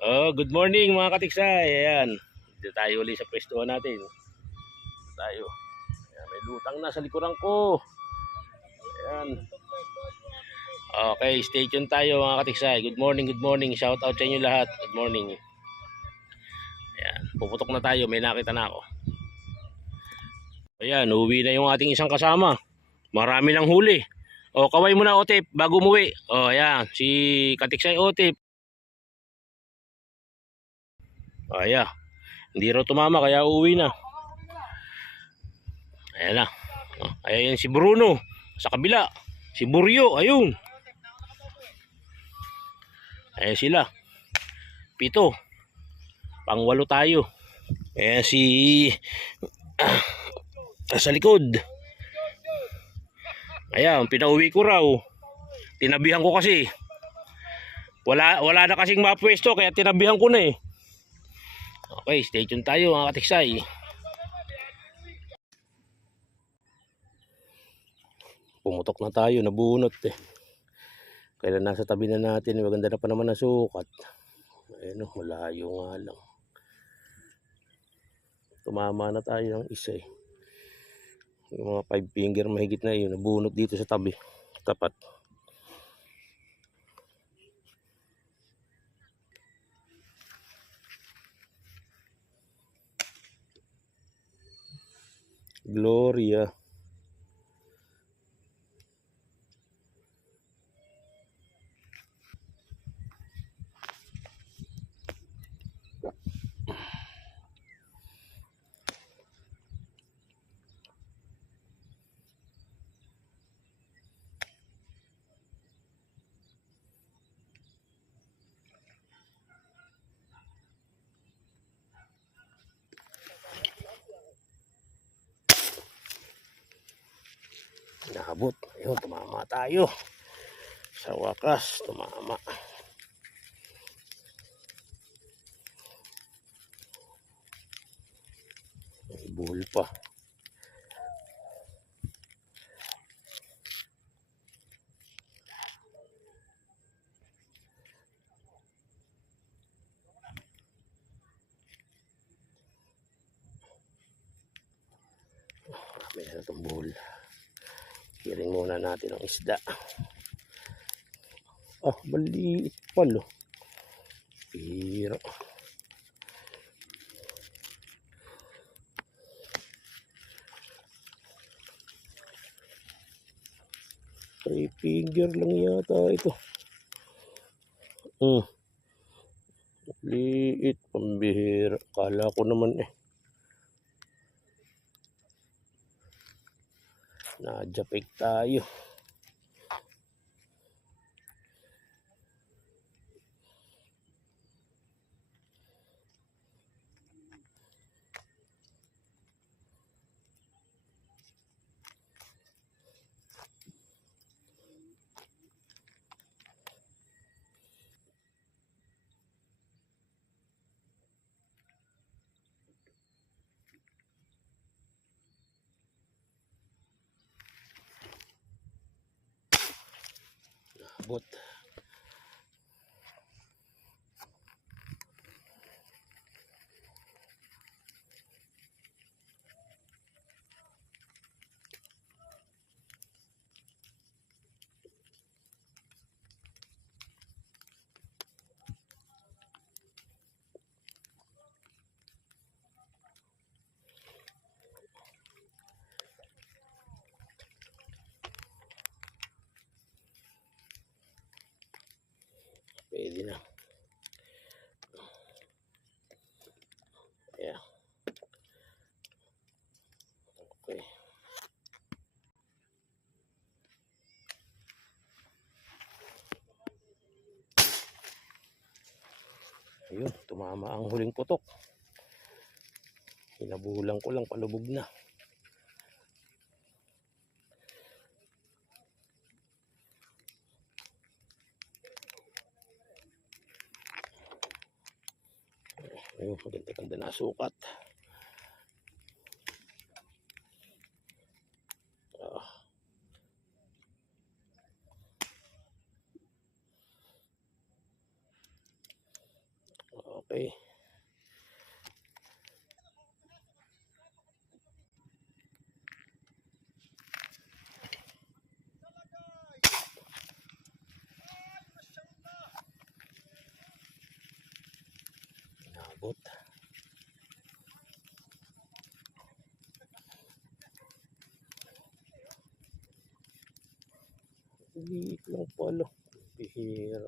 Oh, good morning mga katiksay. Ayan. Dito tayo uli sa pwestuhan natin. Dito tayo. Ayan, may lutang na sa likuran ko. Ayan. Okay, stay tuned tayo mga katiksay. Good morning, good morning. Shout out sa inyo lahat. Good morning. Ayan, puputok na tayo. May nakita na ako. Ayan, uwi na yung ating isang kasama. Marami ng huli. O, kaway muna Otip bago umuwi. O, ayan, si Katiksay Otip. O, ayan. Hindi raw tumama kaya uuwi na. Ayan na. Ayan si Bruno. Sa kabila. Si Buryo. Ayun. Ayan sila. Pito. Pangwalo tayo. Ayan si... sa likod. Ayan, pinauwi ko raw. Tinabihan ko kasi. Wala, wala na kasing mapwesto kaya tinabihan ko na eh. Okay, stay tuned tayo mga katiksay. Pumutok na tayo, nabunot eh. Kaya nasa tabi na natin, maganda na pa naman ang sukat. Ayun oh, malayo nga lang. Tumama na tayo ng isa eh. Yung mga five finger mahigit na yun, nabunot dito sa tabi. Tapat. Gloria. Naabot. Ayun, tumama tayo. Sa wakas, tumama. May buhol pa. Natin ang isda. Ah, maliit palo. Pero. Three finger lang yata ito. Hmm. Liit, pambihira. Kala ko naman eh. Nadjapik tayo. Abot. Pwede na. Yeah. Okay. Ayun, tumama ang huling putok. Hinabulan ko lang palubog na. Ayun, maganda-ganda na sukat. Ah. Okay. Inabot. Pala. Bihira.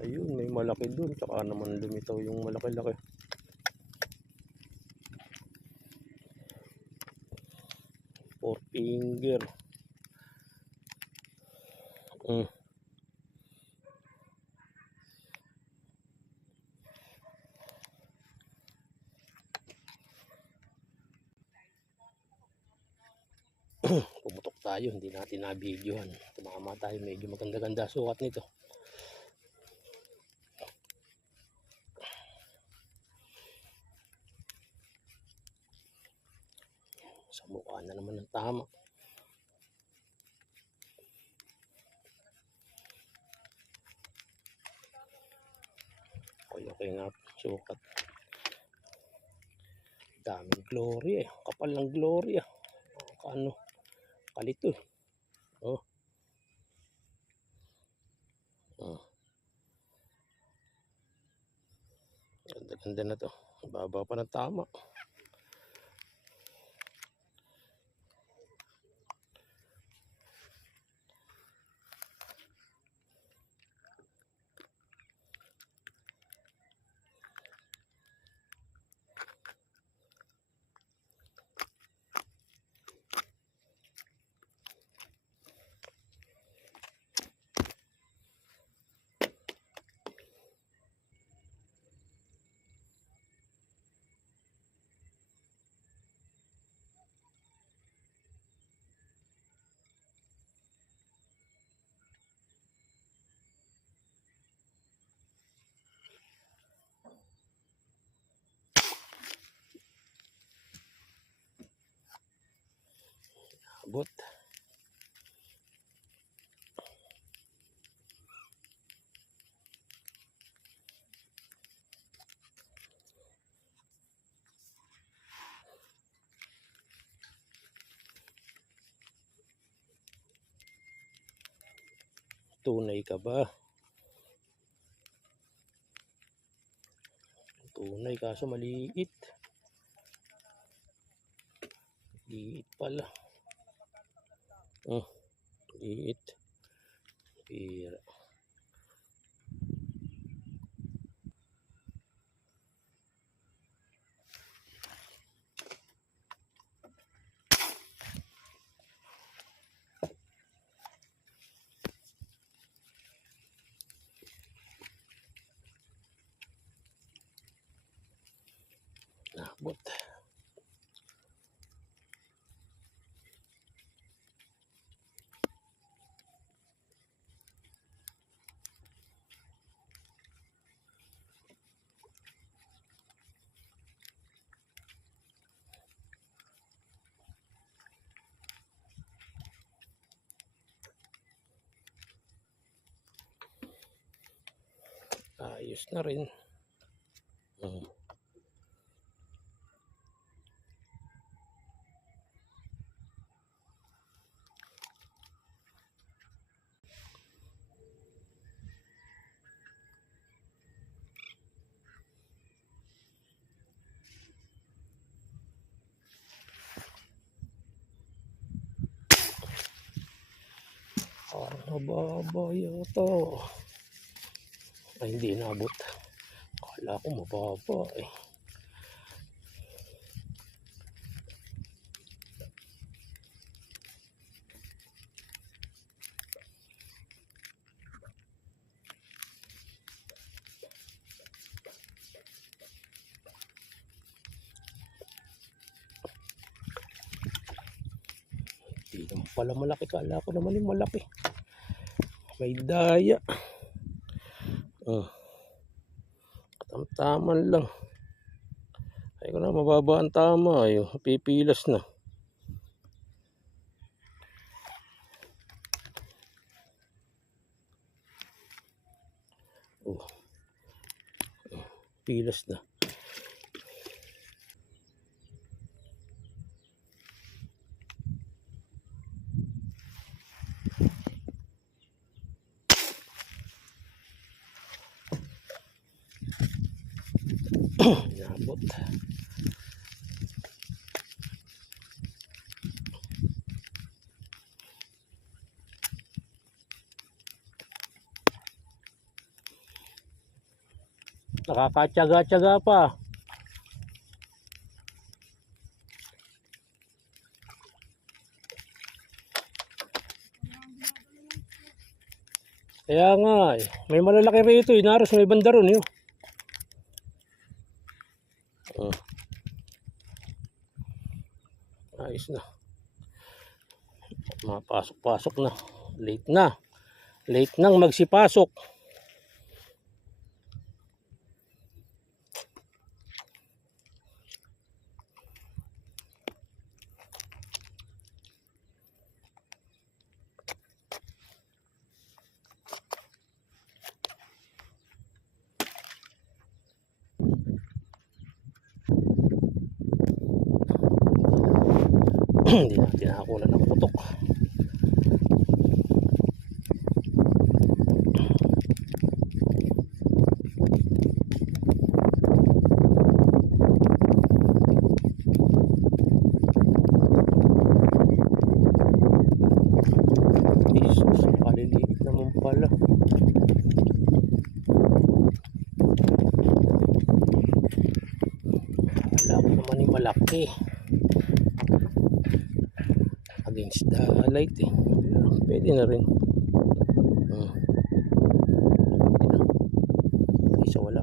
Ayun, may malaki dun. Tsaka naman lumitaw yung malaki-laki. Four finger. Pumutok tayo, hindi natin na-videohan. Tumama tayo, medyo maganda-ganda sukat nito. Sa mukha na naman ng tama. Okay, okay nga. Sukat. Daming glory eh. Kapal ng glory ah. Kano? Kalito eh. Oh. Oh. Ganda-ganda na to. Baba pa ng tama. Abot. Tunay ka ba? Tunay kaso maliit. Liit pala. Oh, liit. Pira. Nabot. Ayos na rin. Mm. Parang mababa yata. Ay, hindi inabot. Kala ko mababa eh. Hindi naman pala malaki. Kala ko naman yung malaki. May daya. taman lang. Ayun na mababa ang tama. Ayun pipilas na. Oh. pilas na. Nakakatyaga-tyaga pa. Kaya nga eh. May malalaki rito eh. Naros may banda ron yun. Oh. Ayos na. Mapasok-pasok na. Late na. Late nang magsipasok. Hindi natin nakakuha ng putok. Jesus, kaliliit naman pala. Wala ko naman yung malaki against the light eh. Pwede na rin. Hmm. Pwede na. Kaysa wala.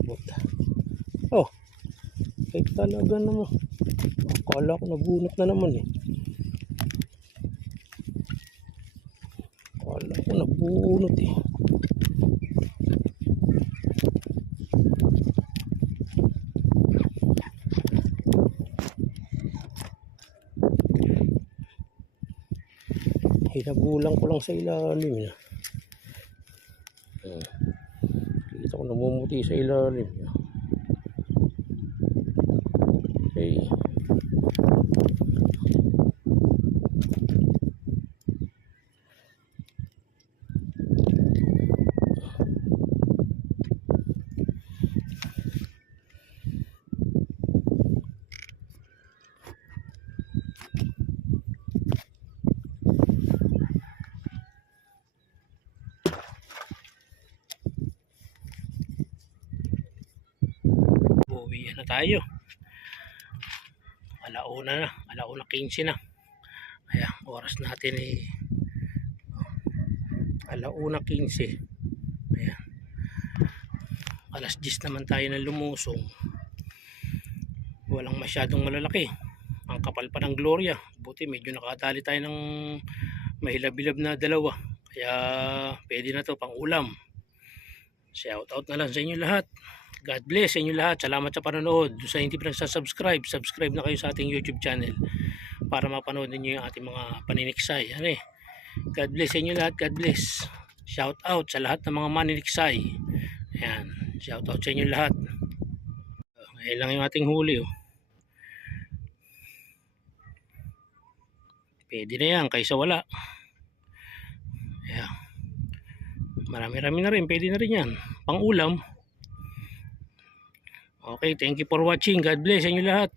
Abot. Oh. Ay talaga naman. Akala ko nabunot na naman eh. Akala ko nabunot eh. Hinabulang ko lang sa ilalim na. Hmm. Kita ko namumuti sa ilalim. Okay. Uwi na tayo. Alauna na. Alauna 15 na. Ayan, oras natin eh. Alauna 15. Ayan. Alas 10 naman tayo na lumusong. Walang masyadong malalaki. Ang kapal pa ng Gloria. Buti medyo nakatali tayo ng mahilab-hilab na dalawa. Kaya pwede na to pang ulam. Shout out na lang sa inyo lahat. God bless inyo lahat. Salamat sa panonood. Sa hindi pa nagsasubscribe, subscribe na kayo sa ating YouTube channel para mapanood niyo yung ating mga paniniksay. Ano eh. God bless inyo lahat. God bless. Shout out sa lahat ng mga maniniksay. Ayan. Shout out sa inyo lahat. Ngayon lang yung ating huli. Oh. Pwede na yan kaysa wala. Ayan. Marami-rami na rin. Pwede na rin yan. Pang ulam. Okay, thank you for watching. God bless sa inyo lahat.